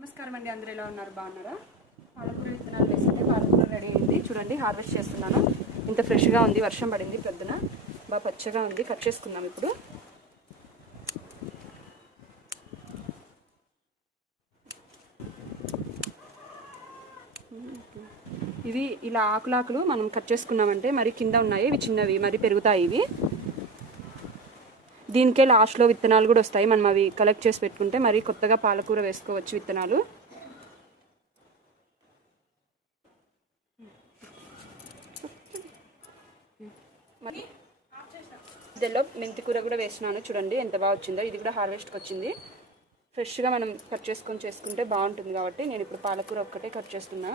నమస్కారం అండి, అందరూ ఎలా ఉన్నారు? బాగున్నారా? పాలకూర విత్తనాలు వేస్తుంటే పాలకూర రెడీ అయింది. చూడండి, హార్వెస్ట్ చేస్తున్నాను. ఇంత ఫ్రెష్గా ఉంది, వర్షం పడింది పొద్దున, బాగా పచ్చగా ఉంది. కట్ చేసుకుందాం ఇప్పుడు. ఇవి ఇలా ఆకులాకులు మనం కట్ చేసుకున్నామంటే మరి కింద ఉన్నాయి, ఇవి చిన్నవి, మరి పెరుగుతాయి. ఇవి దీనికే లాస్ట్లో విత్తనాలు కూడా వస్తాయి. మనం అవి కలెక్ట్ చేసి పెట్టుకుంటే మరి కొత్తగా పాలకూర వేసుకోవచ్చు విత్తనాలు. మరి ఇదిలో మెంతి కూర కూడా వేసినాను. చూడండి ఎంత బాగా వచ్చిందో. ఇది కూడా హార్వెస్ట్కి వచ్చింది. ఫ్రెష్గా మనం కట్ చేసుకొని చేసుకుంటే బాగుంటుంది కాబట్టి నేను ఇప్పుడు పాలకూర ఒక్కటే కట్ చేస్తున్నా.